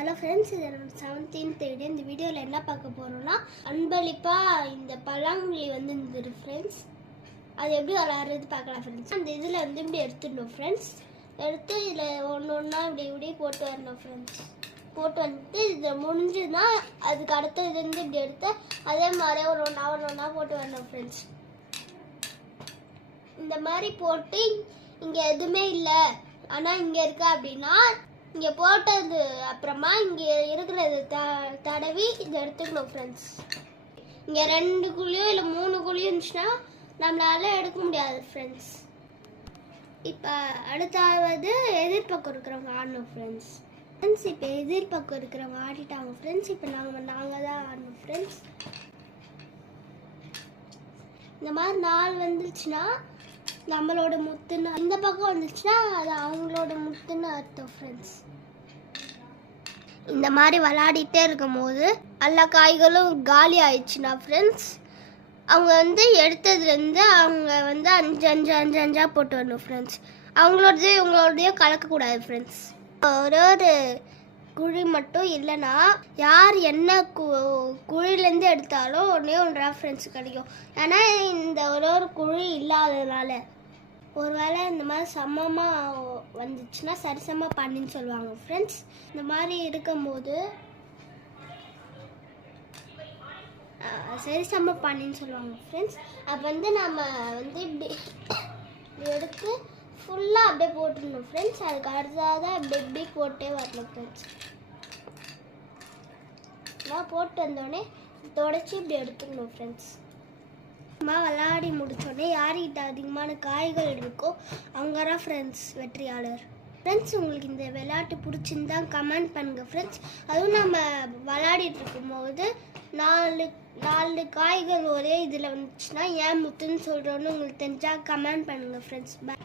Hello friends இது நம்ம seventeenth video இந்த வீடியோவில் என்ன பார்க்க போகிறோம்னா அன்பளிப்பாக இந்த பல்லாங்குழி வந்து இருந்தது ஃப்ரெண்ட்ஸ் அது எப்படி விளாட்றது பார்க்கலாம் ஃப்ரெண்ட்ஸ் அந்த இதில் வந்து இப்படி எடுத்துடணும் ஃப்ரெண்ட்ஸ் எடுத்து இதில் ஒன்று ஒன்றா இப்படி இப்படி போட்டு வரணும் ஃப்ரெண்ட்ஸ் போட்டு வந்துட்டு இதில் முடிஞ்சுதுன்னா அதுக்கு அடுத்த இதுலேருந்து வந்து இப்படி எடுத்து அதே மாதிரி ஒரு ஒன்றா ஒன்று ஒன்றா போட்டு வரணும் ஃப்ரெண்ட்ஸ் இந்த மாதிரி போட்டு இங்கே எதுவுமே இல்லை. ஆனால் இங்கே இருக்கா அப்படின்னா இங்கே போட்டது அப்புறமா இங்கே இருக்கிறது த தடவி இதை எடுத்துக்கணும் ஃப்ரெண்ட்ஸ் இங்கே ரெண்டு குழியோ இல்லை மூணு குழியோ இருந்துச்சுன்னா நம்மளால எடுக்க முடியாது ஃப்ரெண்ட்ஸ் இப்போ அடுத்தாவது எதிர்பக்கம் இருக்கிறவங்க ஆடணும் ஃப்ரெண்ட்ஸ் ஃப்ரெண்ட்ஸ் இப்போ எதிர்பக்கம் இருக்கிறவங்க ஆடிட்டாங்க ஃப்ரெண்ட்ஸ் இப்போ நாங்கள் நாங்கள் தான் ஆடணும் ஃப்ரெண்ட்ஸ் இந்த மாதிரி நாள் வந்துருச்சுன்னா நம்மளோட முத்துன்னு இந்த பக்கம் வந்துச்சுன்னா அது அவங்களோட முத்துன்னு அர்த்தம் ஃப்ரெண்ட்ஸ் இந்த மாதிரி விளையாடிட்டே இருக்கும்போது எல்லா காய்களும் காலி ஆயிடுச்சுன்னா ஃப்ரெண்ட்ஸ் அவங்க வந்து எடுத்ததுலேருந்து அவங்க வந்து அஞ்சு அஞ்சு அஞ்சு அஞ்சாக போட்டு வரணும் ஃப்ரெண்ட்ஸ் அவங்களோடதையும் இவங்களோடதையும் கலக்கக்கூடாது ஃப்ரெண்ட்ஸ் ஒரு ஒரு குழி மட்டும் இல்லைன்னா யார் என்ன கு குழிலேருந்து எடுத்தாலும் ஒன்றே ஒன்றா ஃப்ரெண்ட்ஸ் கிடைக்கும். ஏன்னா இந்த ஒரு ஒரு குழி இல்லாததுனால. ஒருவேளை இந்த மாதிரி சமமாக வந்துச்சுன்னா சரிசமாக பண்ணின்னு சொல்லுவாங்க ஃப்ரெண்ட்ஸ் இந்த மாதிரி இருக்கும்போது அஹ், சரிசம பண்ணின்னு சொல்லுவாங்க ஃப்ரெண்ட்ஸ் அப்போ வந்து நம்ம வந்து இப்படி எடுத்து ஃபுல்லாக அப்படியே போட்டுடணும் ஃப்ரெண்ட்ஸ் அதுக்கு அடுத்ததாக தான் இப்படி இப்படி போட்டே வரணும் ஃப்ரெண்ட்ஸ் நான் போட்டு வந்தோடனே தொடச்சி இப்படி எடுத்துக்கணும் ஃப்ரெண்ட்ஸ் அதிகமாக விளையாடி முடித்தோடனே யார்கிட்ட அதிகமான காய்கள் இருக்கோ அவங்க தான் ஃப்ரெண்ட்ஸ் வெற்றியாளர். ஃப்ரெண்ட்ஸ் உங்களுக்கு இந்த விளையாட்டு பிடிச்சிருந்தா கமெண்ட் பண்ணுங்கள் ஃப்ரெண்ட்ஸ் அதுவும் நம்ம விளையாடிட்டு இருக்கும்போது நாலு நாலு காய்கள் ஒரே இதில் வந்துச்சுன்னா ஏன் முத்துன்னு சொல்கிறோன்னு உங்களுக்கு தெரிஞ்சால் கமெண்ட் பண்ணுங்கள் ஃப்ரெண்ட்ஸ் பை